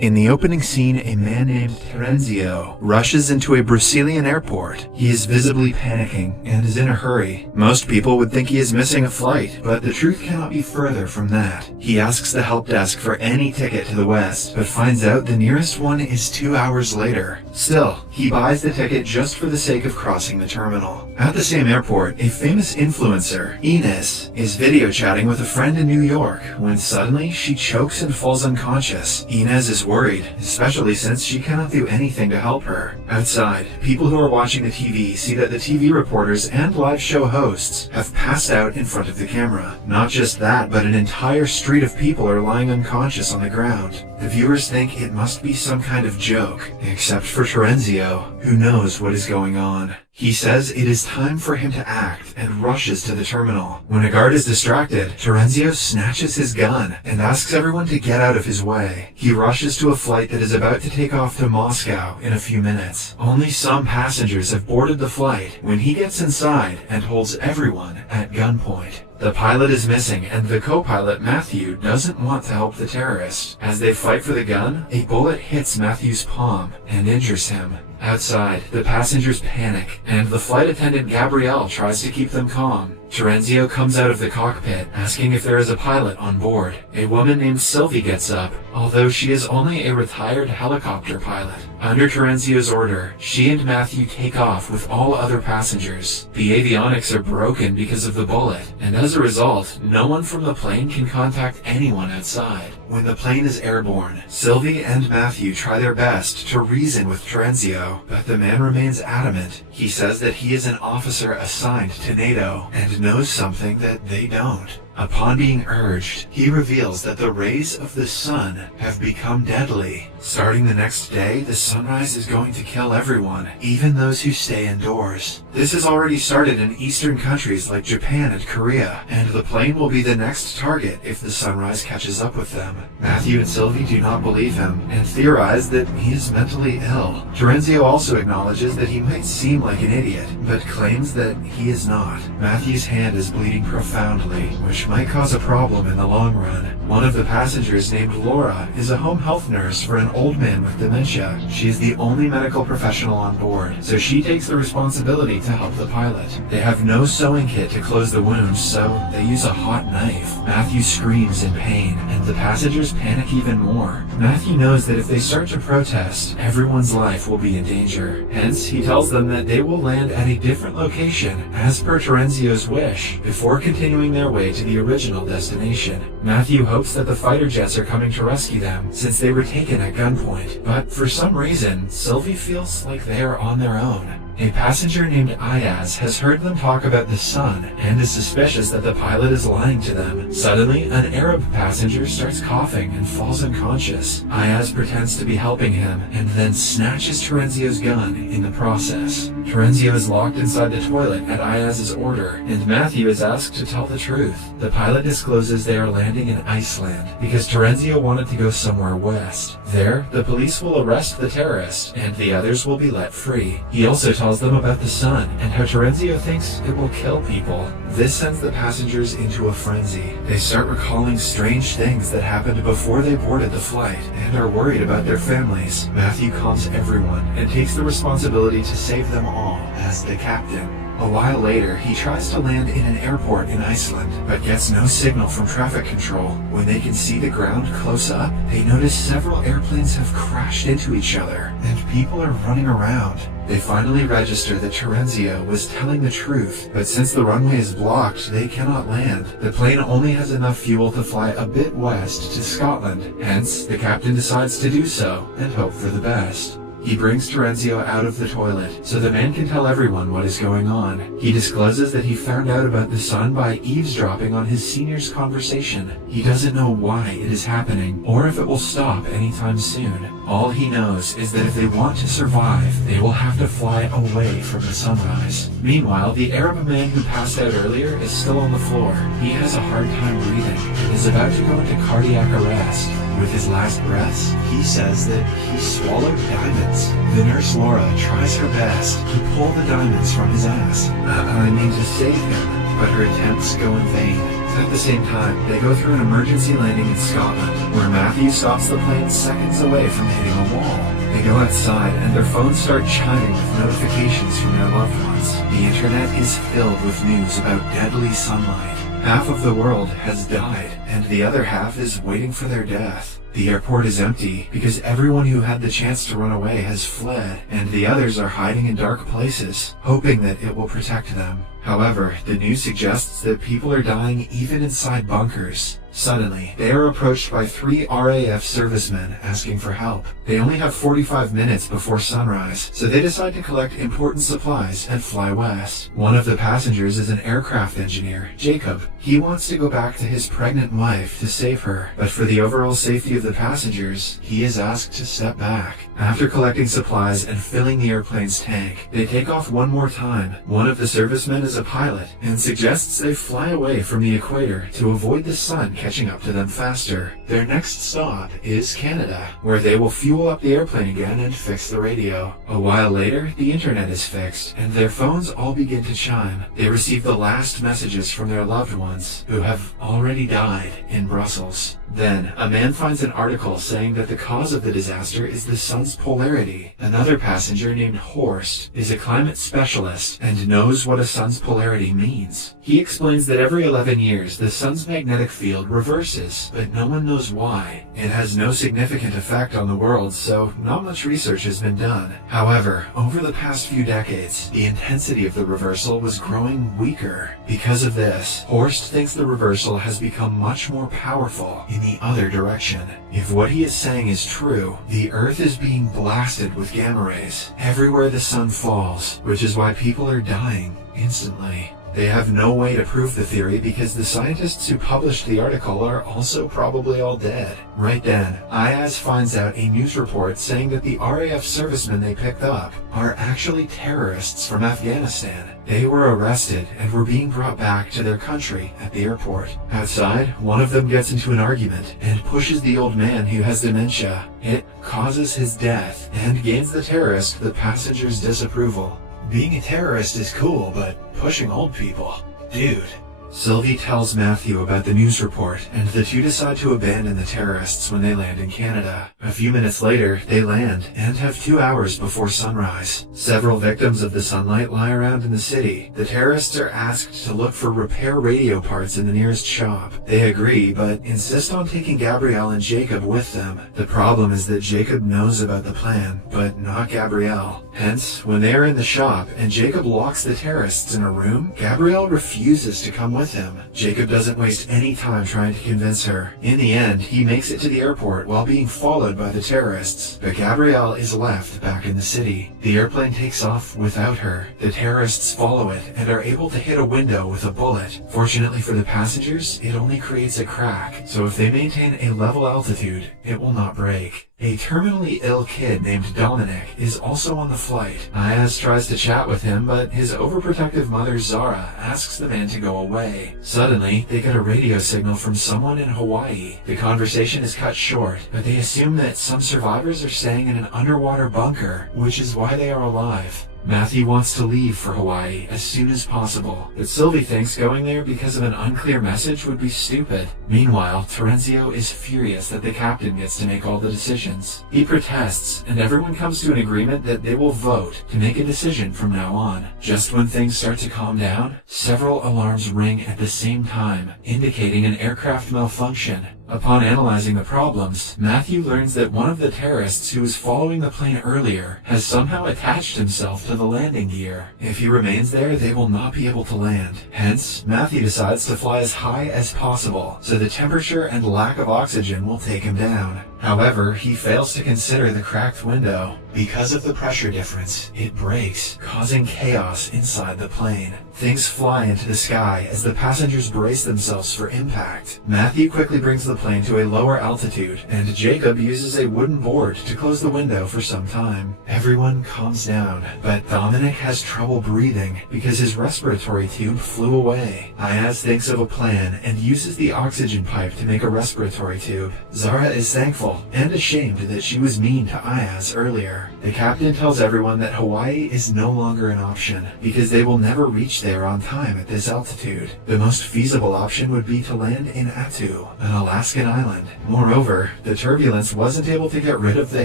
In the opening scene, a man named Terenzio rushes into a Brazilian airport. He is visibly panicking and is in a hurry. Most people would think he is missing a flight, but the truth cannot be further from that. He asks the help desk for any ticket to the west, but finds out the nearest one is 2 hours later. Still, he buys the ticket just for the sake of crossing the terminal. At the same airport, a famous influencer, Ines, is video chatting with a friend in New York when suddenly she chokes and falls unconscious. Ines is worried, especially since she cannot do anything to help her. Outside, people who are watching the TV see that the TV reporters and live show hosts have passed out in front of the camera. Not just that, but an entire street of people are lying unconscious on the ground. The viewers think it must be some kind of joke, except for Terenzio, who knows what is going on. He says it is time for him to act and rushes to the terminal. When a guard is distracted, Terenzio snatches his gun and asks everyone to get out of his way. He rushes to a flight that is about to take off to Moscow in a few minutes. Only some passengers have boarded the flight when he gets inside and holds everyone at gunpoint. The pilot is missing, and the co-pilot, Matthew, doesn't want to help the terrorist. As they fight for the gun, a bullet hits Matthew's palm and injures him. Outside, the passengers panic, and the flight attendant Gabrielle tries to keep them calm. Terenzio comes out of the cockpit, asking if there is a pilot on board. A woman named Sylvie gets up, although she is only a retired helicopter pilot. Under Terenzio's order, she and Matthew take off with all other passengers. The avionics are broken because of the bullet, and as a result, no one from the plane can contact anyone outside. When the plane is airborne, Sylvie and Matthew try their best to reason with Terenzio, but the man remains adamant. He says that he is an officer assigned to NATO and knows something that they don't. Upon being urged, he reveals that the rays of the sun have become deadly. Starting the next day, the sunrise is going to kill everyone, even those who stay indoors. This has already started in eastern countries like Japan and Korea, and the plane will be the next target if the sunrise catches up with them. Matthew and Sylvie do not believe him, and theorize that he is mentally ill. Terenzio also acknowledges that he might seem like an idiot, but claims that he is not. Matthew's hand is bleeding profoundly, which might cause a problem in the long run. One of the passengers, named Laura, is a home health nurse for an old man with dementia. She is the only medical professional on board, so she takes the responsibility to help the pilot. They have no sewing kit to close the wounds, so they use a hot knife. Matthew screams in pain, and the passengers panic even more. Matthew knows that if they start to protest, everyone's life will be in danger. Hence, he tells them that they will land at a different location, as per Terenzio's wish, before continuing their way to the original destination. Matthew hopes that the fighter jets are coming to rescue them, since they were taken at gunpoint. But for some reason, Sylvie feels like they are on their own. A passenger named Ayaz has heard them talk about the sun and is suspicious that the pilot is lying to them. Suddenly, an Arab passenger starts coughing and falls unconscious. Ayaz pretends to be helping him and then snatches Terenzio's gun in the process. Terenzio is locked inside the toilet at Ayaz's order, and Matthew is asked to tell the truth. The pilot discloses they are landing in Iceland because Terenzio wanted to go somewhere west. There, the police will arrest the terrorist, and the others will be let free. He also tells them about the sun and how Terenzio thinks it will kill people. This sends the passengers into a frenzy. They start recalling strange things that happened before they boarded the flight and are worried about their families. Matthew calms everyone and takes the responsibility to save them all as the captain. A while later, he tries to land in an airport in Iceland, but gets no signal from traffic control. When they can see the ground close up, they notice several airplanes have crashed into each other, and people are running around. They finally register that Terenzio was telling the truth, but since the runway is blocked, they cannot land. The plane only has enough fuel to fly a bit west to Scotland. Hence, the captain decides to do so and hope for the best. He brings Terenzio out of the toilet, so the man can tell everyone what is going on. He discloses that he found out about the sun by eavesdropping on his senior's conversation. He doesn't know why it is happening, or if it will stop anytime soon. All he knows is that if they want to survive, they will have to fly away from the sunrise. Meanwhile, the Arab man who passed out earlier is still on the floor. He has a hard time breathing and is about to go into cardiac arrest. With his last breaths, he says that he swallowed diamonds. The nurse Laura tries her best to pull the diamonds from his ass. I mean to save him, but her attempts go in vain. At the same time, they go through an emergency landing in Scotland, where Matthew stops the plane seconds away from hitting a wall. They go outside and their phones start chiming with notifications from their loved ones. The internet is filled with news about deadly sunlight. Half of the world has died, and the other half is waiting for their death. The airport is empty because everyone who had the chance to run away has fled, and the others are hiding in dark places, hoping that it will protect them. However, the news suggests that people are dying even inside bunkers. Suddenly, they are approached by 3 RAF servicemen asking for help. They only have 45 minutes before sunrise, so they decide to collect important supplies and fly west. One of the passengers is an aircraft engineer, Jacob. He wants to go back to his pregnant wife to save her, but for the overall safety of the passengers, he is asked to step back. After collecting supplies and filling the airplane's tank, they take off one more time. One of the servicemen is a pilot and suggests they fly away from the equator to avoid the sun catching up to them faster. Their next stop is Canada, where they will fuel up the airplane again and fix the radio. A while later, the internet is fixed, and their phones all begin to chime. They receive the last messages from their loved ones, who have already died in Brussels. Then, a man finds an article saying that the cause of the disaster is the sun's polarity. Another passenger named Horst is a climate specialist and knows what a sun's polarity means. He explains that every 11 years the sun's magnetic field reverses, but no one knows why. It has no significant effect on the world, so not much research has been done. However, over the past few decades, the intensity of the reversal was growing weaker. Because of this, Horst thinks the reversal has become much more powerful in the other direction. If what he is saying is true, the Earth is being blasted with gamma rays everywhere the sun falls, which is why people are dying instantly. They have no way to prove the theory because the scientists who published the article are also probably all dead. Right then, Ayaz finds out a news report saying that the RAF servicemen they picked up are actually terrorists from Afghanistan. They were arrested and were being brought back to their country at the airport. Outside, one of them gets into an argument and pushes the old man who has dementia. It causes his death and gains the terrorist the passenger's disapproval. Being a terrorist is cool, but pushing old people? Dude. Sylvie tells Matthew about the news report, and the two decide to abandon the terrorists when they land in Canada. A few minutes later, they land, and have 2 hours before sunrise. Several victims of the sunlight lie around in the city. The terrorists are asked to look for repair radio parts in the nearest shop. They agree, but insist on taking Gabrielle and Jacob with them. The problem is that Jacob knows about the plan, but not Gabrielle. Hence, when they are in the shop and Jacob locks the terrorists in a room, Gabrielle refuses to come with him. Jacob doesn't waste any time trying to convince her. In the end, he makes it to the airport while being followed by the terrorists, but Gabrielle is left back in the city. The airplane takes off without her. The terrorists follow it and are able to hit a window with a bullet. Fortunately for the passengers, it only creates a crack, so if they maintain a level altitude, it will not break. A terminally ill kid named Dominic is also on the flight. Ayaz tries to chat with him, but his overprotective mother Zara asks the man to go away. Suddenly, they get a radio signal from someone in Hawaii. The conversation is cut short, but they assume that some survivors are staying in an underwater bunker, which is why they are alive. Matthew wants to leave for Hawaii as soon as possible, but Sylvie thinks going there because of an unclear message would be stupid. Meanwhile, Terenzio is furious that the captain gets to make all the decisions. He protests, and everyone comes to an agreement that they will vote to make a decision from now on. Just when things start to calm down, several alarms ring at the same time, indicating an aircraft malfunction. Upon analyzing the problems, Matthew learns that one of the terrorists who was following the plane earlier has somehow attached himself to the landing gear. If he remains there, they will not be able to land. Hence, Matthew decides to fly as high as possible, so the temperature and lack of oxygen will take him down. However, he fails to consider the cracked window. Because of the pressure difference, it breaks, causing chaos inside the plane. Things fly into the sky as the passengers brace themselves for impact. Matthew quickly brings the plane to a lower altitude, and Jacob uses a wooden board to close the window for some time. Everyone calms down, but Dominic has trouble breathing because his respiratory tube flew away. Ayaz thinks of a plan and uses the oxygen pipe to make a respiratory tube. Zara is thankful resentful and ashamed that she was mean to Ayaz earlier. The captain tells everyone that Hawaii is no longer an option because they will never reach there on time at this altitude. The most feasible option would be to land in Attu, an Alaskan island. Moreover, the turbulence wasn't able to get rid of the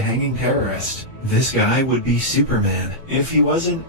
hanging terrorist. This guy would be Superman if he wasn't,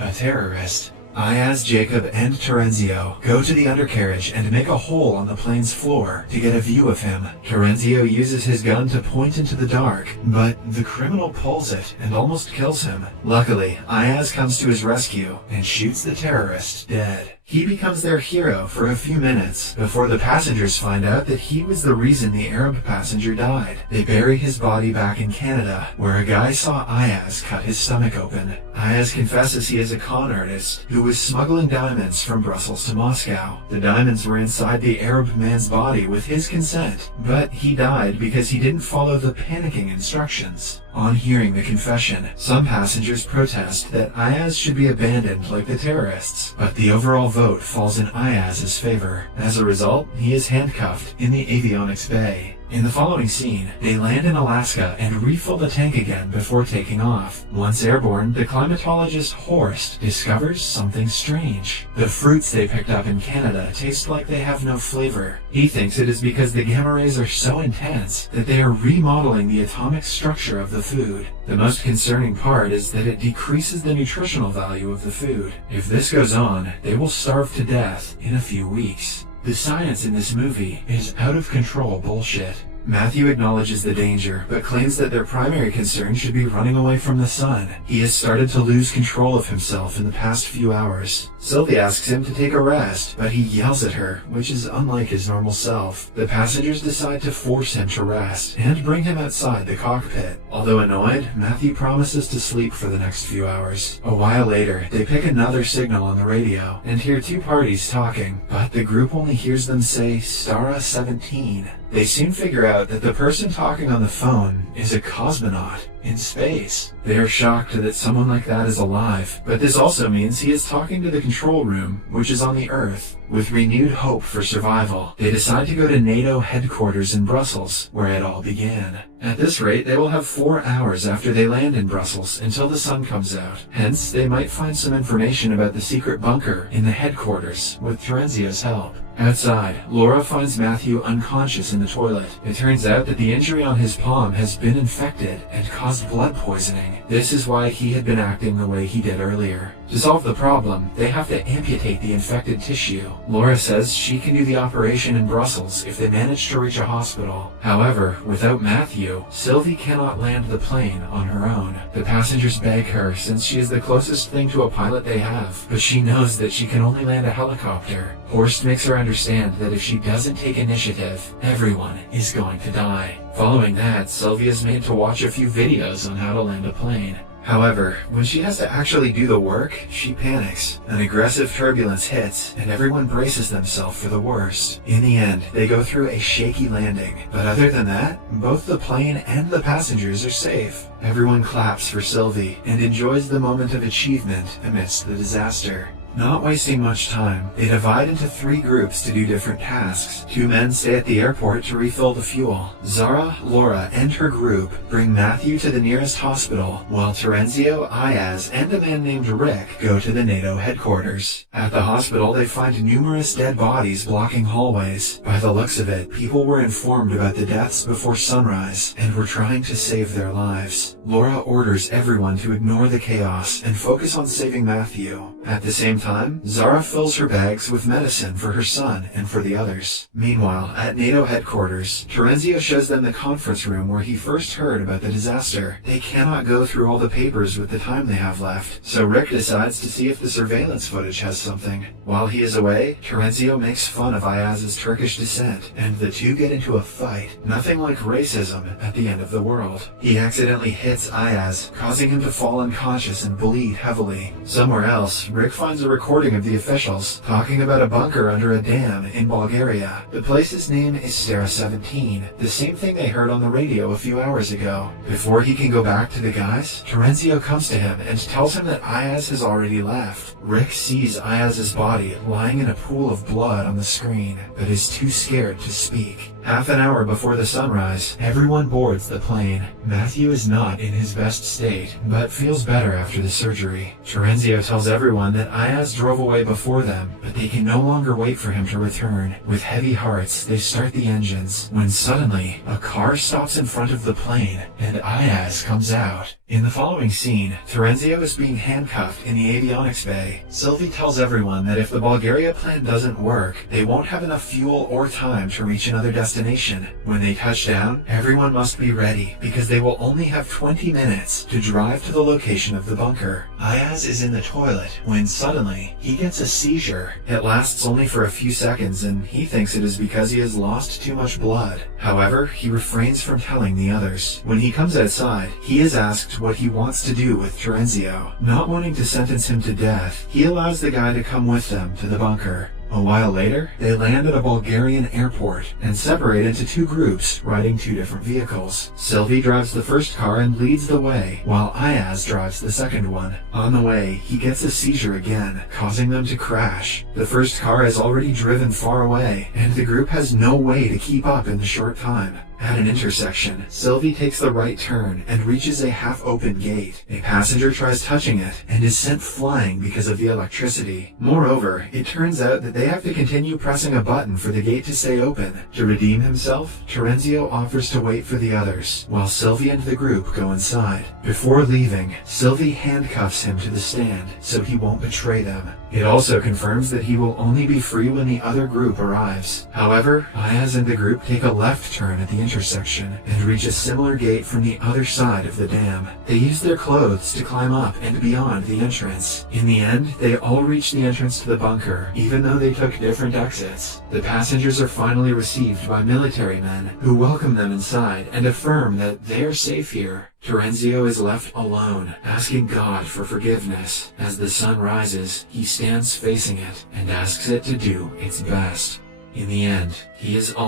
a terrorist. Ayaz, Jacob, and Terenzio go to the undercarriage and make a hole on the plane's floor to get a view of him. Terenzio uses his gun to point into the dark, but the criminal pulls it and almost kills him. Luckily, Ayaz comes to his rescue and shoots the terrorist dead. He becomes their hero for a few minutes before the passengers find out that he was the reason the Arab passenger died. They bury his body back in Canada, where a guy saw Ayaz cut his stomach open. Ayaz confesses he is a con artist who was smuggling diamonds from Brussels to Moscow. The diamonds were inside the Arab man's body with his consent, but he died because he didn't follow the panicking instructions. On hearing the confession, some passengers protest that Ayaz should be abandoned like the terrorists, but the overall vote falls in Ayaz's favor. As a result, he is handcuffed in the avionics bay. In the following scene, they land in Alaska and refill the tank again before taking off. Once airborne, the climatologist Horst discovers something strange. The fruits they picked up in Canada taste like they have no flavor. He thinks it is because the gamma rays are so intense that they are remodeling the atomic structure of the food. The most concerning part is that it decreases the nutritional value of the food. If this goes on, they will starve to death in a few weeks. The science in this movie is out of control bullshit. Matthew acknowledges the danger, but claims that their primary concern should be running away from the sun. He has started to lose control of himself in the past few hours. Sylvie asks him to take a rest, but he yells at her, which is unlike his normal self. The passengers decide to force him to rest and bring him outside the cockpit. Although annoyed, Matthew promises to sleep for the next few hours. A while later, they pick another signal on the radio and hear two parties talking, but the group only hears them say Stara 17. They soon figure out that the person talking on the phone is a cosmonaut in space. They are shocked that someone like that is alive, but this also means he is talking to the control room, which is on the Earth. With renewed hope for survival, they decide to go to NATO headquarters in Brussels, where it all began. At this rate, they will have 4 hours after they land in Brussels until the sun comes out. Hence, they might find some information about the secret bunker in the headquarters with Terenzio's help. Outside, Laura finds Matthew unconscious in the toilet. It turns out that the injury on his palm has been infected and caused blood poisoning. This is why he had been acting the way he did earlier. To solve the problem, they have to amputate the infected tissue. Laura says she can do the operation in Brussels if they manage to reach a hospital. However, without Matthew, Sylvie cannot land the plane on her own. The passengers beg her since she is the closest thing to a pilot they have, but she knows that she can only land a helicopter. Horst makes her understand that if she doesn't take initiative, everyone is going to die. Following that, Sylvie is made to watch a few videos on how to land a plane. However, when she has to actually do the work, she panics. An aggressive turbulence hits, and everyone braces themselves for the worst. In the end, they go through a shaky landing. But other than that, both the plane and the passengers are safe. Everyone claps for Sylvie and enjoys the moment of achievement amidst the disaster. Not wasting much time, they divide into 3 groups to do different tasks. 2 men stay at the airport to refill the fuel. Zara, Laura, and her group bring Matthew to the nearest hospital, while Terenzio, Ayaz, and a man named Rick go to the NATO headquarters. At the hospital, they find numerous dead bodies blocking hallways. By the looks of it, people were informed about the deaths before sunrise and were trying to save their lives. Laura orders everyone to ignore the chaos and focus on saving Matthew. At the same time, Zara fills her bags with medicine for her son and for the others. Meanwhile, at NATO headquarters, Terenzio shows them the conference room where he first heard about the disaster. They cannot go through all the papers with the time they have left, so Rick decides to see if the surveillance footage has something. While he is away, Terenzio makes fun of Ayaz's Turkish descent, and the two get into a fight, nothing like racism at the end of the world. He accidentally hits Ayaz, causing him to fall unconscious and bleed heavily. Somewhere else, Rick finds a recording of the officials talking about a bunker under a dam in Bulgaria. The place's name is Stara 17, the same thing they heard on the radio a few hours ago. Before he can go back to the guys, Terenzio comes to him and tells him that Ayaz has already left. Rick sees Ayaz's body lying in a pool of blood on the screen, but is too scared to speak. Half an hour before the sunrise, everyone boards the plane. Matthew is not in his best state, but feels better after the surgery. Terenzio tells everyone that Ayaz drove away before them, but they can no longer wait for him to return. With heavy hearts, they start the engines, when suddenly, a car stops in front of the plane, and Ayaz comes out. In the following scene, Terenzio is being handcuffed in the avionics bay. Sylvie tells everyone that if the Bulgaria plan doesn't work, they won't have enough fuel or time to reach another destination. When they touch down, everyone must be ready, because they will only have 20 minutes to drive to the location of the bunker. Ayaz is in the toilet when suddenly, he gets a seizure. It lasts only for a few seconds, and he thinks it is because he has lost too much blood. However, he refrains from telling the others. When he comes outside, he is asked what he wants to do with Terenzio. Not wanting to sentence him to death, he allows the guy to come with them to the bunker. A while later, they land at a Bulgarian airport and separate into two groups riding two different vehicles. Sylvie drives the first car and leads the way, while Ayaz drives the second one. On the way, he gets a seizure again, causing them to crash. The first car has already driven far away, and the group has no way to keep up in the short time. At an intersection, Sylvie takes the right turn and reaches a half-open gate. A passenger tries touching it and is sent flying because of the electricity. Moreover, it turns out that they have to continue pressing a button for the gate to stay open. To redeem himself, Terenzio offers to wait for the others, while Sylvie and the group go inside. Before leaving, Sylvie handcuffs him to the stand so he won't betray them. It also confirms that he will only be free when the other group arrives. However, Ayaz and the group take a left turn at the intersection and reach a similar gate from the other side of the dam. They use their clothes to climb up and beyond the entrance. In the end, they all reach the entrance to the bunker, even though they took different exits. The passengers are finally received by military men, who welcome them inside and affirm that they are safe here. Terenzio is left alone, asking God for forgiveness. As the sun rises, he stands facing it and asks it to do its best. In the end, he is all